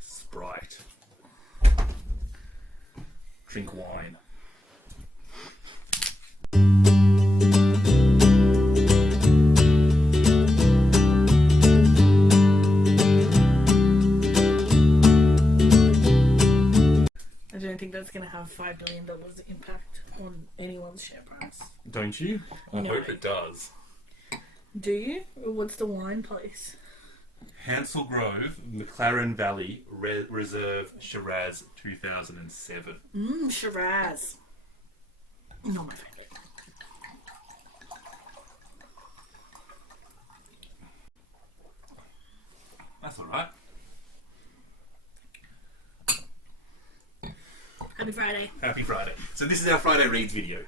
Sprite. Drink wine. I don't think that's going to have $5 billion impact on anyone's share price. Don't you? I No. hope it does. Do you? What's the wine place? Hansel Grove, McLaren Valley, Reserve, Shiraz, 2007. Shiraz. Not my favourite. That's alright. Happy Friday. Happy Friday. So this is our Friday Reads video.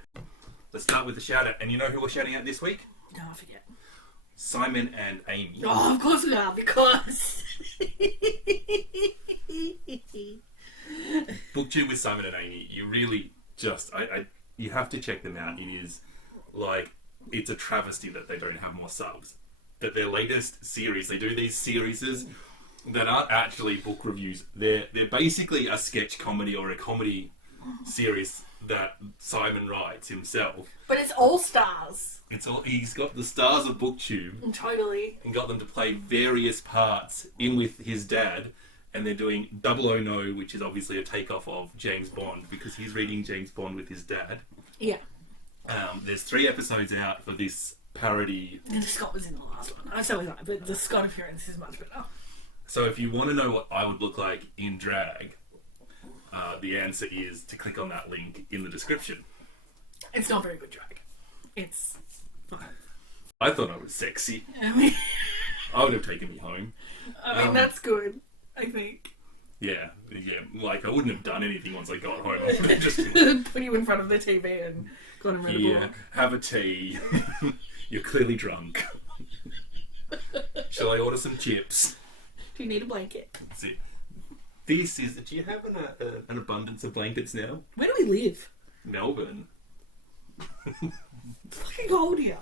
Let's start with the shout out. And you know who we're shouting out this week? No, I forget. Simon and Amy. Oh, of course we are, because... Booktube with Simon and Amy. You really just... you have to check them out. It is like... It's a travesty that they don't have more subs. That their latest series, they do these series that aren't actually book reviews. They're basically a sketch comedy or a comedy series that Simon writes himself. But it's all stars. He's got the stars of Booktube Totally. and got them to play various parts in with his dad, and they're doing 009, which is obviously a takeoff of James Bond because he's reading James Bond with his dad. Yeah. There's 3 episodes out for this parody. And Scott was in the last one. So was I, but the Scott appearance is much better. So if you want to know what I would look like in drag, the answer is to click on that link in the description. It's not very good drag. It's fine. I thought I was sexy. I would have taken me home. mean that's good, I think. Yeah. Like, I wouldn't have done anything once I got home. I would have just... Put you in front of the TV and gone and read a book. Have a tea. You're clearly drunk. Shall I order some chips? Do you need a blanket? That's it. This is... Do you have an abundance of blankets now? Where do we live? Melbourne. It's fucking cold here.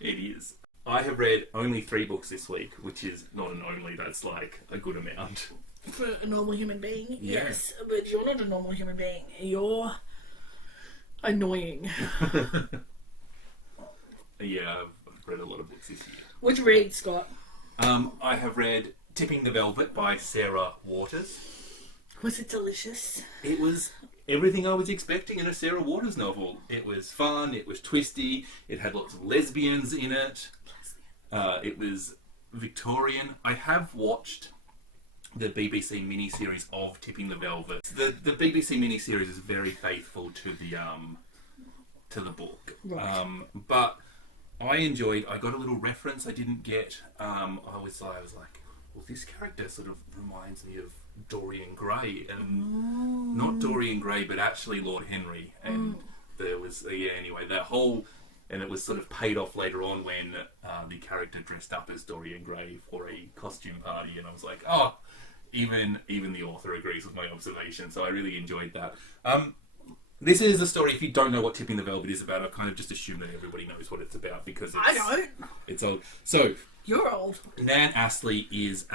It is. I have read only 3 books this week, which is not an only, that's like a good amount. For a normal human being? Yeah. Yes, but you're not a normal human being. You're annoying. Yeah, I've read a lot of books this year. Which read, Scott? I have read Tipping the Velvet by Sarah Waters. Was it delicious? It was everything I was expecting in a Sarah Waters novel. It was fun, it was twisty, it had lots of lesbians in it. It was Victorian. I have watched the BBC miniseries of Tipping the Velvet. The BBC miniseries is very faithful to the book. Right. But I got a little reference I didn't get. I was like, well, this character sort of reminds me of Dorian Gray, and not Dorian Gray, but actually Lord Henry. And there was anyway, that whole, and it was sort of paid off later on when the character dressed up as Dorian Gray for a costume party, and I was like, oh, even the author agrees with my observation. So I really enjoyed that. This is a story, if you don't know what Tipping the Velvet is about, I kind of just assume that everybody knows what it's about because it's old. So, You're old. Nan Astley lives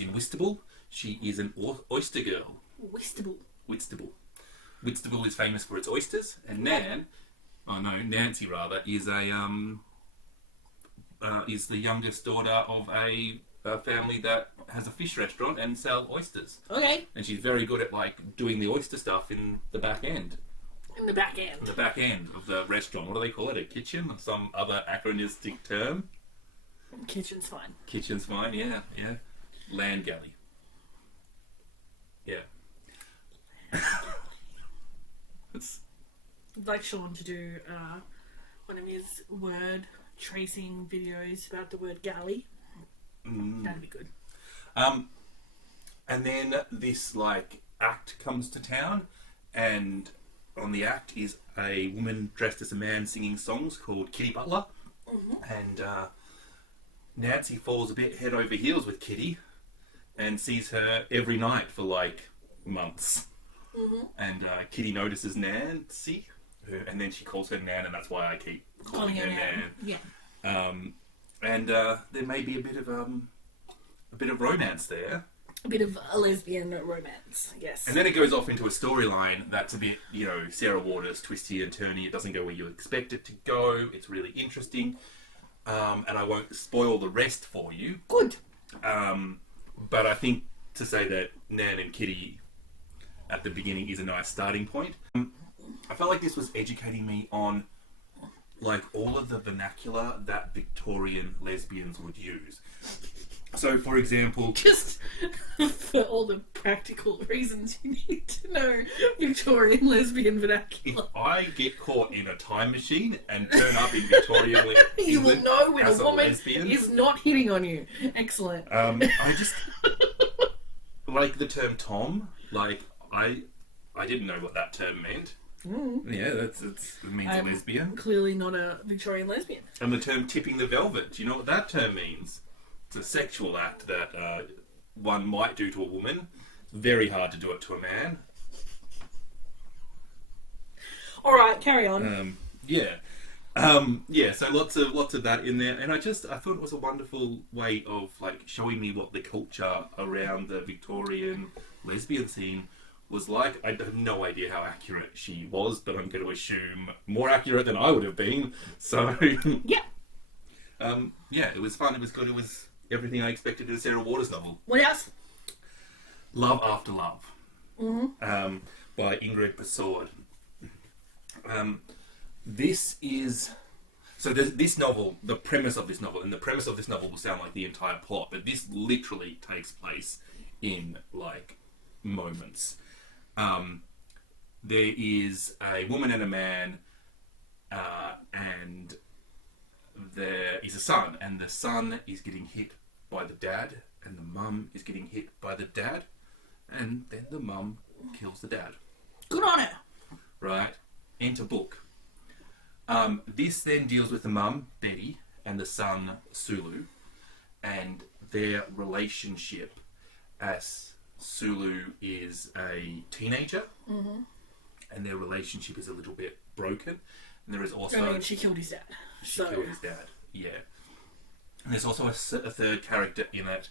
in Whitstable. She is an oyster girl. Whitstable. Whitstable is famous for its oysters, and Nancy rather, is is the youngest daughter of a family that has a fish restaurant and sell oysters. Okay. And she's very good at like doing the oyster stuff in the back end. In the back end. In the back end of the restaurant. What do they call it? A kitchen? Or some other anachronistic term? Kitchen's fine. Kitchen's fine, yeah. Land galley. Yeah. I'd like Sean to do one of his word tracing videos about the word galley. That'd be good. And then this like act comes to town, and on the act is a woman dressed as a man singing songs called Kitty Butler. And Nancy falls a bit head over heels with Kitty and sees her every night for like months. And Kitty notices Nancy, and then she calls her Nan, and that's why I keep calling her Nan. Yeah. And there may be a bit of romance there. A bit of a lesbian romance, yes. And then it goes off into a storyline that's a bit, Sarah Waters, twisty and turny. It doesn't go where you expect it to go. It's really interesting. And I won't spoil the rest for you. Good. But I think to say that Nan and Kitty at the beginning is a nice starting point. I felt like this was educating me on like all of the vernacular that Victorian lesbians would use. So, for example... Just for all the practical reasons you need to know Victorian lesbian vernacular. If I get caught in a time machine and turn up in Victorian you will know when a woman lesbian, is not hitting on you. Excellent. I just... like the term Tom, like, I didn't know what that term meant. Mm. Yeah, it means a lesbian. Clearly not a Victorian lesbian. And the term tipping the velvet, do you know what that term means? It's a sexual act that one might do to a woman. Very hard to do it to a man. All right, carry on. Yeah, so lots of that in there, and I thought it was a wonderful way of like showing me what the culture around the Victorian lesbian scene was like. I have no idea how accurate she was, but I'm going to assume more accurate than I would have been. So yeah, it was fun. It was good. It was everything I expected in a Sarah Waters novel. What else? Love After Love, Mm-hmm. by Ingrid Persaud. This is... So this novel, the premise of this novel, and the premise of this novel will sound like the entire plot, but this literally takes place in, like, moments. There is a woman and a man, and there is a son, and the son is getting hit by the dad, and the mum is getting hit by the dad, and then the mum kills the dad. Good on her. Right? Enter book. This then deals with the mum, Betty, and the son, Sulu, and their relationship as Sulu is a teenager, and their relationship is a little bit broken. And there is also... she killed his dad. She killed his dad, yeah. And there's also a third character in it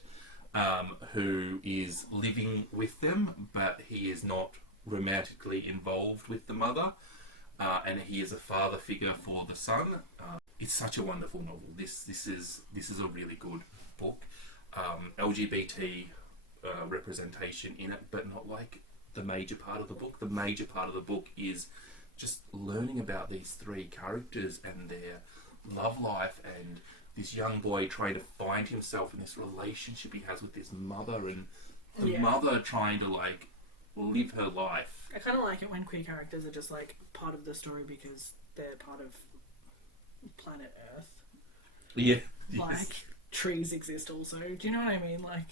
who is living with them, but he is not romantically involved with the mother, and he is a father figure for the son. It's such a wonderful novel. This is a really good book. LGBT representation in it, but not like the major part of the book. The major part of the book is just learning about these three characters and their love life, and this young boy trying to find himself in this relationship he has with his mother, and the mother trying to like live her life. I kind of like it when queer characters are just like part of the story because they're part of planet Earth. Yeah. Like trees exist also. Do you know what I mean? Like,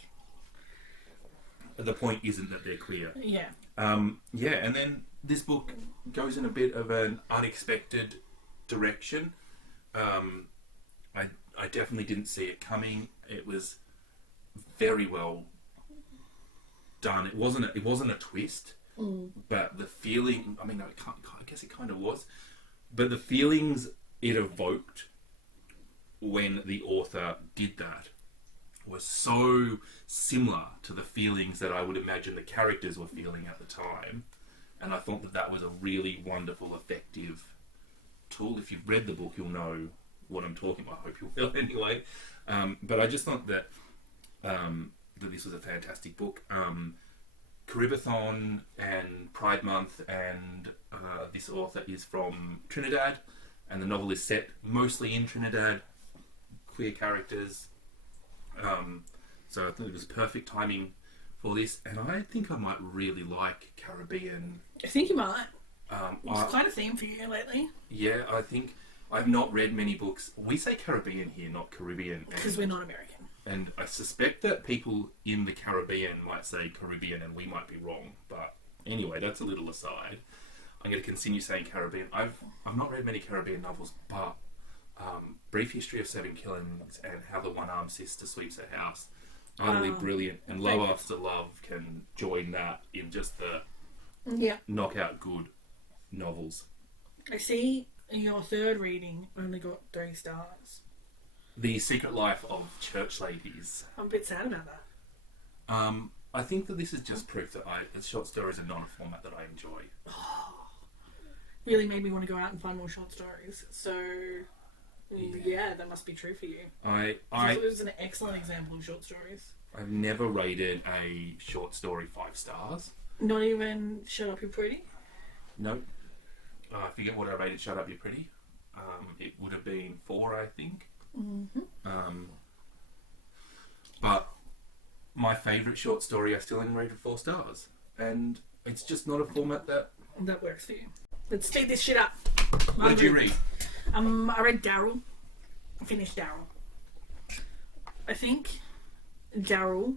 the point isn't that they're queer. Yeah. And then this book goes in a bit of an unexpected direction. I definitely didn't see it coming. It was very well done. It wasn't a twist, but the feeling... I mean, I guess it kind of was. But the feelings it evoked when the author did that was so similar to the feelings that I would imagine the characters were feeling at the time. And I thought that was a really wonderful, effective tool. If you've read the book, you'll know what I'm talking about. I hope you will anyway. But I just thought that that this was a fantastic book. Caribathon and Pride Month, and this author is from Trinidad, and the novel is set mostly in Trinidad. Queer characters. So I thought it was perfect timing for this, and I think I might really like Caribbean. I think you might. It's quite a theme for you lately. Yeah, I think I've not read many books. We say Caribbean here, not Caribbean. Because we're not American. And I suspect that people in the Caribbean might say Caribbean, and we might be wrong. But anyway, that's a little aside. I'm going to continue saying Caribbean. I've not read many Caribbean novels, but Brief History of Seven Killings and How the One-Armed Sister Sweeps Her House, utterly brilliant. And Love After Love can join that in just the knockout good novels. I see your third reading only got 3 stars. The Secret Life of Church Ladies. I'm a bit sad about that. I think that this is just proof that short stories are not a format that I enjoy. Really made me want to go out and find more short stories. So, yeah, that must be true for you. It was an excellent example of short stories. I've never rated a short story 5 stars. Not even Shut Up You're Pretty? No. I forget what I rated Shut Up You're Pretty. It would have been 4, I think. Mm-hmm. But my favourite short story I still only rated 4 stars. And it's just not a format that works for you. Let's speed this shit up. What did you read? I read Daryl. I finished Daryl. I think Daryl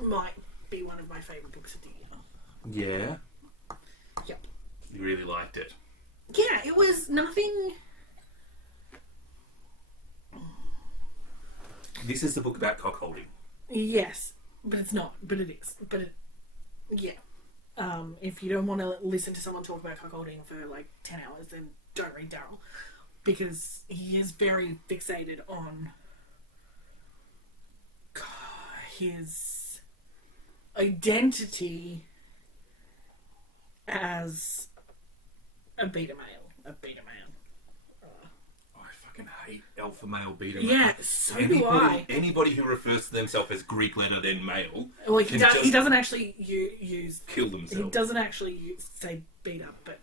might be one of my favourite books of the year. Yeah? Yep. You really liked it? Yeah, it was nothing... This is the book about cockholding. Yes, but it's not. But it is. Yeah. If you don't want to listen to someone talk about cuckolding for like 10 hours, then don't read Daryl. Because he is very fixated on his identity as a beta male. I fucking hate alpha male beta male. Yeah, so do I. Anybody who refers to themselves as Greek letter then male. Well, he doesn't actually use... Kill themselves. He doesn't actually say beta, but...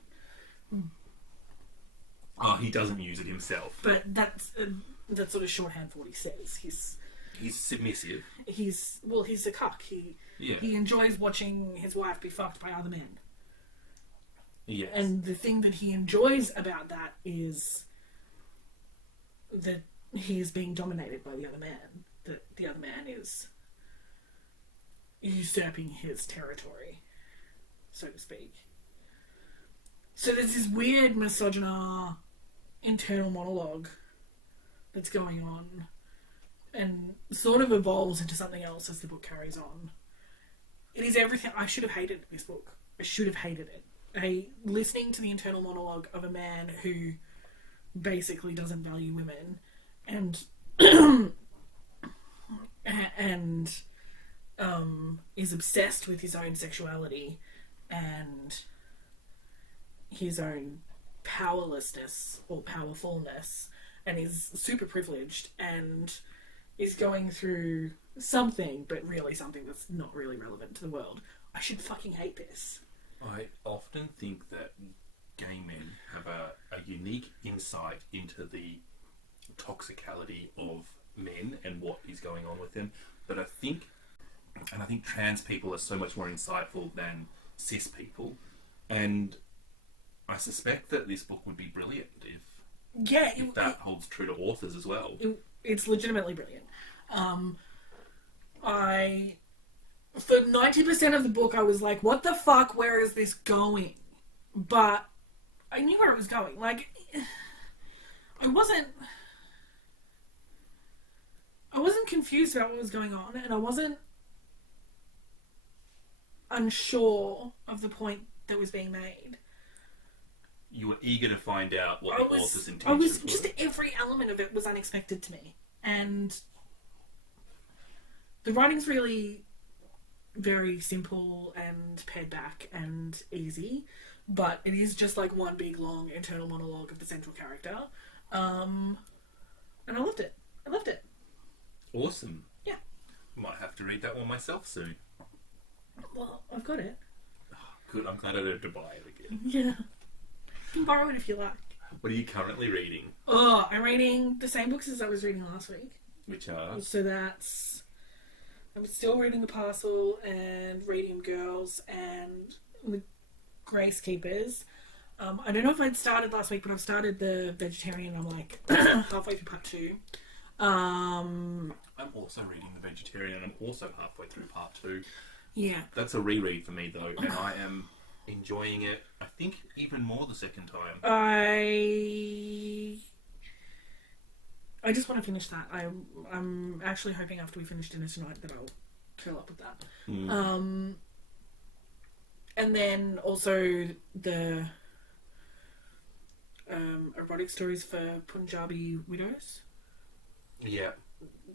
He doesn't use it himself. But that's sort of shorthand for what he says. He's submissive. He's a cuck. He enjoys watching his wife be fucked by other men. Yes. And the thing that he enjoys about that is that he is being dominated by the other man. That the other man is usurping his territory, so to speak. So there's this weird misogyny internal monologue that's going on and sort of evolves into something else as the book carries on. It is everything. I should have hated this book. I should have hated it. Listening to the internal monologue of a man who basically doesn't value women and is obsessed with his own sexuality and his own powerlessness or powerfulness, and is super privileged and is going through something, but really something that's not really relevant to the world. I should fucking hate this. I often think that gay men have a unique insight into the toxicality of men and what is going on with them. But I think trans people are so much more insightful than cis people. And I suspect that this book would be brilliant if that holds true to authors as well. It's legitimately brilliant. For 90% of the book, I was like, what the fuck, where is this going? But I knew where it was going. Like, I wasn't confused about what was going on, and I wasn't unsure of the point that was being made. You were eager to find out what the author's intentions were. Just every element of it was unexpected to me. And the writing's really very simple and pared back and easy, but it is just like one big long internal monologue of the central character. And I loved it. Awesome. Yeah. Might have to read that one myself soon. Well, I've got it. Oh, good, I'm glad I don't have to buy it again. Yeah. You can borrow it if you like. What are you currently reading? Oh, I'm reading the same books as I was reading last week. Which are? So I'm still reading The Parcel and Radium Girls and The Grace Keepers. I don't know if I'd started last week, but I've started The Vegetarian. I'm like halfway through part 2. I'm also reading The Vegetarian and I'm also halfway through part 2. Yeah. That's a reread for me though, and I am enjoying it, I think, even more the second time. I just want to finish that. I'm actually hoping after we finish dinner tonight that I'll curl up with that. And then also the erotic stories for Punjabi widows. Yeah.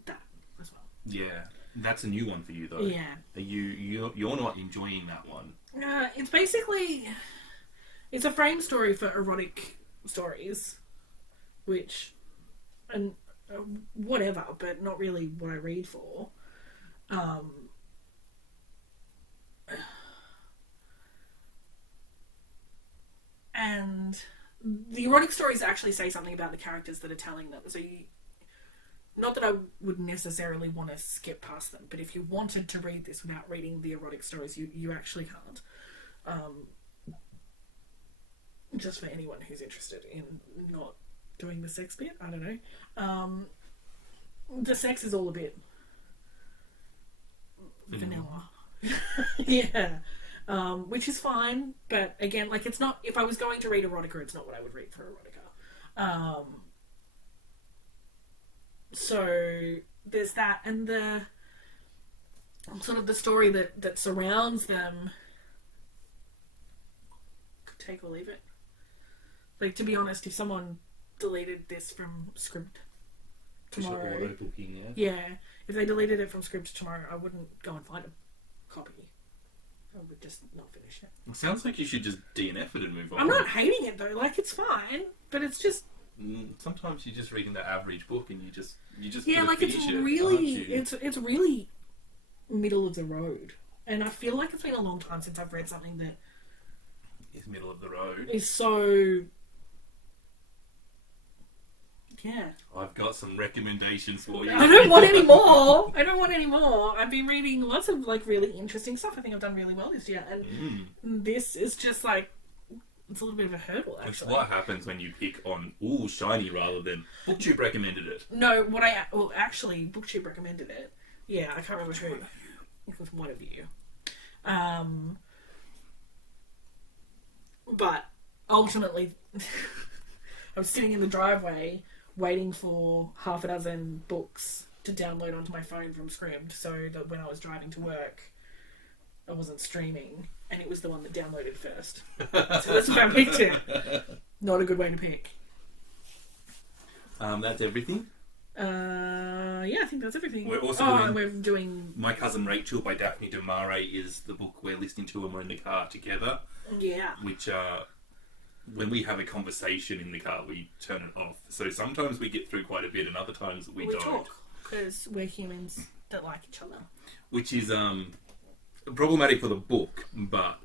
That as well. Yeah. That's a new one for you, though. Yeah. You're not enjoying that one. It's basically... It's a frame story for erotic stories, which... and whatever, but not really what I read for. And the erotic stories actually say something about the characters that are telling them. So not that I would necessarily want to skip past them, but if you wanted to read this without reading the erotic stories, you actually can't. Just for anyone who's interested in not doing the sex bit, I don't know. The sex is all a bit vanilla. Yeah. Which is fine, but again, like, it's not, if I was going to read erotica, it's not what I would read for erotica. So there's that, and the sort of the story that surrounds them. Take or leave it. Like, to be honest, if someone deleted this from Script tomorrow, yeah, if they deleted it from Script tomorrow, I wouldn't go and find a copy. I would just not finish it. It sounds like you should just DNF it and move on. I'm not hating it though, like, it's fine, but it's just... Sometimes you're just reading the average book and you just yeah, like, it's really middle of the road, and I feel like it's been a long time since I've read something that is middle of the road. Is so... yeah. I've got some recommendations for you. I don't want any more. I've been reading lots of, like, really interesting stuff. I think I've done really well this year, and this is just like, it's a little bit of a hurdle, actually. It's what happens when you pick on shiny rather than BookTube recommended it. No, actually BookTube recommended it. Yeah, I can't remember who. It was one of you. But ultimately, I was sitting in the driveway waiting for half a dozen books to download onto my phone from Scribd, so that when I was driving to work, I wasn't streaming, and it was the one that downloaded first. So that's why I picked it. Not a good way to pick. That's everything? Yeah, I think that's everything. We're also doing My Cousin Rachel by Daphne du Maurier is the book we're listening to when we're in the car together. Yeah. Which, when we have a conversation in the car, we turn it off. So sometimes we get through quite a bit, and other times we don't. Talk, because we're humans that like each other. Which is problematic for the book, but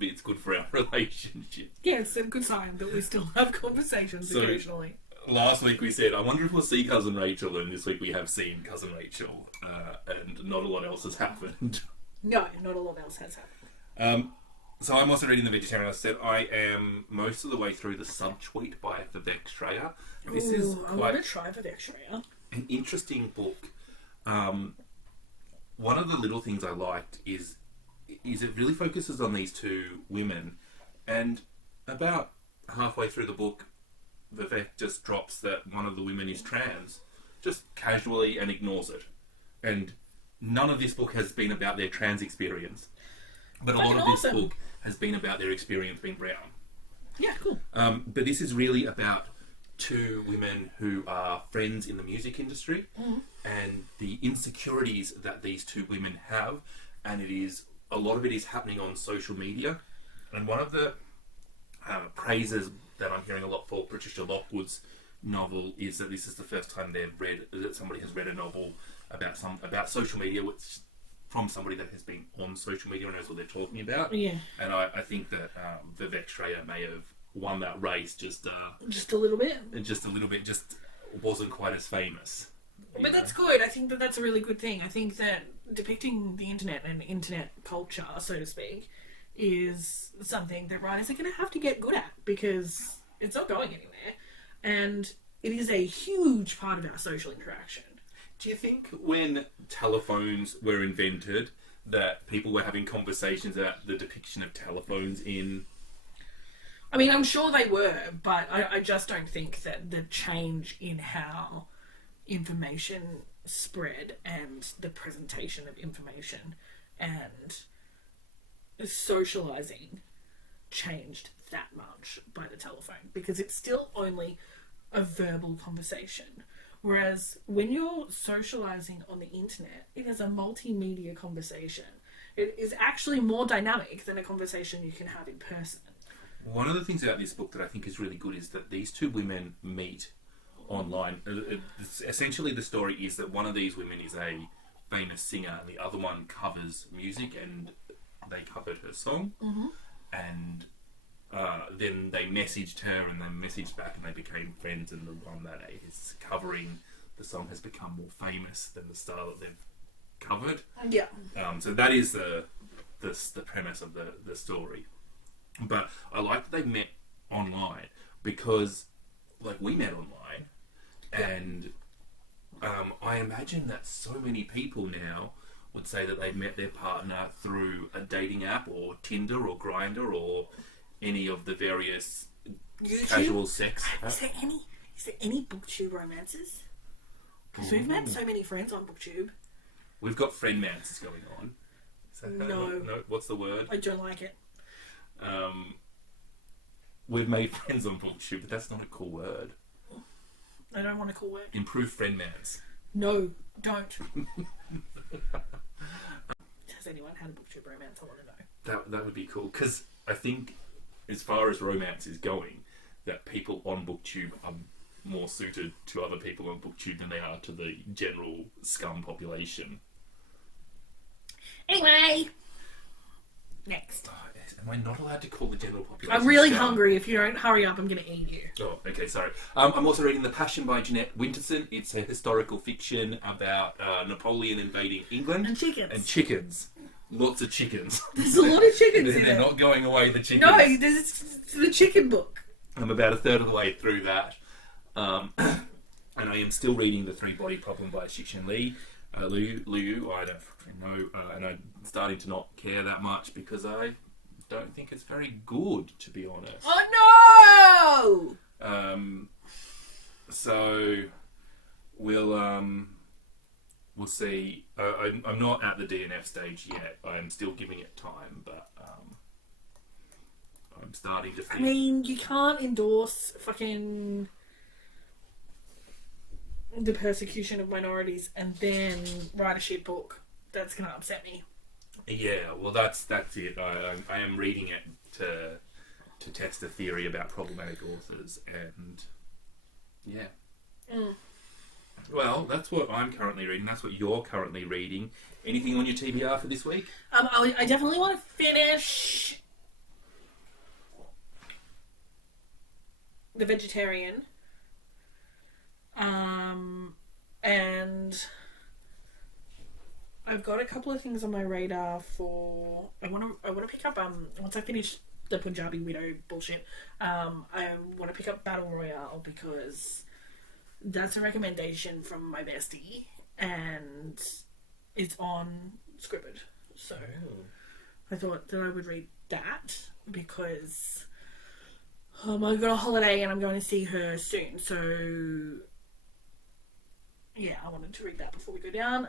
it's good for our relationship. Yeah, it's a good sign that we still have conversations occasionally. Last week we said, I wonder if we'll see Cousin Rachel, and this week we have seen Cousin Rachel, and not a lot else has happened. No, not a lot else has happened. So I'm also reading The Vegetarian. I said I am most of the way through the SubTweet by Vivek Shraya. This is I want to try Vivek Shraya. An interesting book. One of the little things I liked is it really focuses on these two women, and about halfway through the book, Vivek just drops that one of the women is trans, just casually, and ignores it. And none of this book has been about their trans experience, but a lot of this book has been about their experience being brown. Yeah, cool. But this is really about two women who are friends in the music industry, and the insecurities that these two women have, and a lot of it is happening on social media. And one of the praises that I'm hearing a lot for Patricia Lockwood's novel is that this is the first time that somebody has read a novel about social media, which from somebody that has been on social media and knows what they're talking about. Yeah. And I think that Vivek Shraya may have won that race just a little bit. Just a little bit, just wasn't quite as famous. But that's good. I think that that's a really good thing. I think that depicting the internet and internet culture, so to speak, is something that writers are going to have to get good at, because it's not going anywhere. And it is a huge part of our social interaction. Do you think when telephones were invented that people were having conversations about the depiction of telephones in... I mean, I'm sure they were, but I just don't think that the change in how information spread and the presentation of information and socializing changed that much by the telephone, because it's still only a verbal conversation. Whereas when you're socializing on the internet, it is a multimedia conversation. It is actually more dynamic than a conversation you can have in person. One of the things about this book that I think is really good is that these two women meet online. Essentially, the story is that one of these women is a famous singer, and the other one covers music, and they covered her song. Mm-hmm. And then they messaged her, and they messaged back, and they became friends. And the one that is covering the song has become more famous than the star that they've covered. Yeah. So that is the premise of the story. But I like that they met online because, like, we met online, and I imagine that so many people now would say that they've met their partner through a dating app or Tinder or Grindr or any of the various YouTube? casual sex. Is there any booktube romances? Because we've met so many friends on booktube. We've got friendmances going on. No. What's the word? I don't like it. We've made friends on booktube, but that's not a cool word. I don't want a cool word. Improve friendmans. No, don't. Has anyone had a booktube romance? I want to know. That would be cool, because I think as far as romance is going, that people on booktube are more suited to other people on booktube than they are to the general scum population. Anyway, next. Am I not allowed to call the general population I'm really scum? hungry. If you don't hurry up, I'm going to eat you. Oh, okay, sorry. I'm also reading The Passion by Jeanette Winterson. It's a historical fiction about Napoleon invading England. And chickens. And chickens. Lots of chickens. There's a lot of chickens in They're it. not going away, the chickens. No, there's the chicken book. I'm about a third of the way through that. And I am still reading The Three Body Problem by Xixian Liu, I don't fucking know. And I'm starting to not care that much because I don't think it's very good, to be honest. Oh no! So we'll see. I'm not at the DNF stage yet. I'm still giving it time, but I'm starting to think. I mean, you can't endorse fucking the persecution of minorities and then write a shit book. That's gonna upset me. Yeah, well, that's it. I am reading it to test a theory about problematic authors, and yeah. Mm. Well, that's what I'm currently reading. That's what you're currently reading. Anything on your TBR for this week? I definitely want to finish The Vegetarian. And I've got a couple of things on my radar for. I want to pick up once I finish the Punjabi widow bullshit. I want to pick up Battle Royale because that's a recommendation from my bestie, and it's on Scribd. So I thought that I would read that because I'm going on holiday and I'm going to see her soon. So yeah, I wanted to read that before we go down.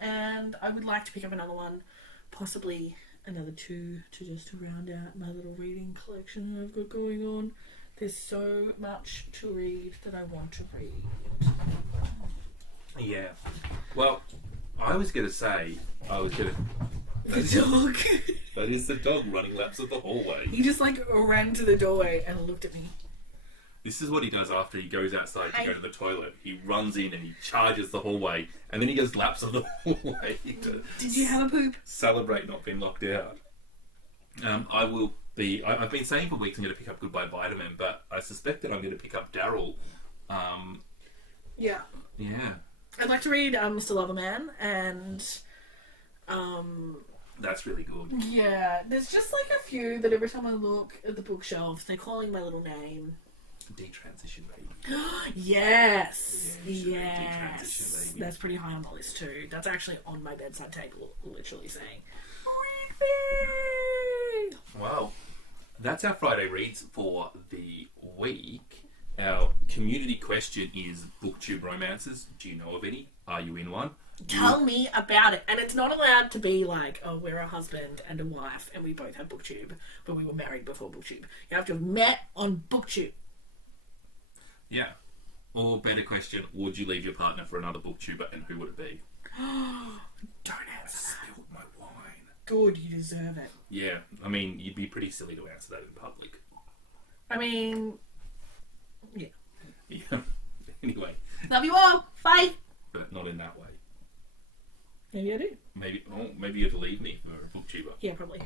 And I would like to pick up another one, possibly another two, to round out my little reading collection that I've got going on. There's so much to read that I want to read. Yeah. Well, I was going to say, The dog. That is the dog running laps of the hallway. He just ran to the doorway and looked at me. This is what he does after he goes outside to go to the toilet. He runs in and he charges the hallway, and then he goes laps of the hallway to Did you have a poop? celebrate not being locked out. I've been saying for weeks I'm going to pick up Goodbye Vitamin, but I suspect that I'm going to pick up Daryl. Yeah. Yeah. I'd like to read Still Love a Man, and That's really good. yeah, there's just a few that every time I look at the bookshelf, they're calling my little name. Detransition baby. Yes! Yeah, you should read Yes! Detransition Baby. That's pretty high on the list too. That's actually on my bedside table, literally saying, read me! Well, that's our Friday reads for the week. Our community question is booktube romances. Do you know of any? Are you in one? Tell me about it. And it's not allowed to be we're a husband and a wife and we both have booktube, but we were married before booktube. You have to have met on booktube. Yeah. Or better question, would you leave your partner for another booktuber, and who would it be? Don't answer. Spilled my wine. Good, you deserve it. Yeah, I mean, you'd be pretty silly to answer that in public. I mean, yeah. Yeah. Anyway. Love you all. Bye. But not in that way. Maybe I do. Maybe you'd leave me for a booktuber. Yeah, probably.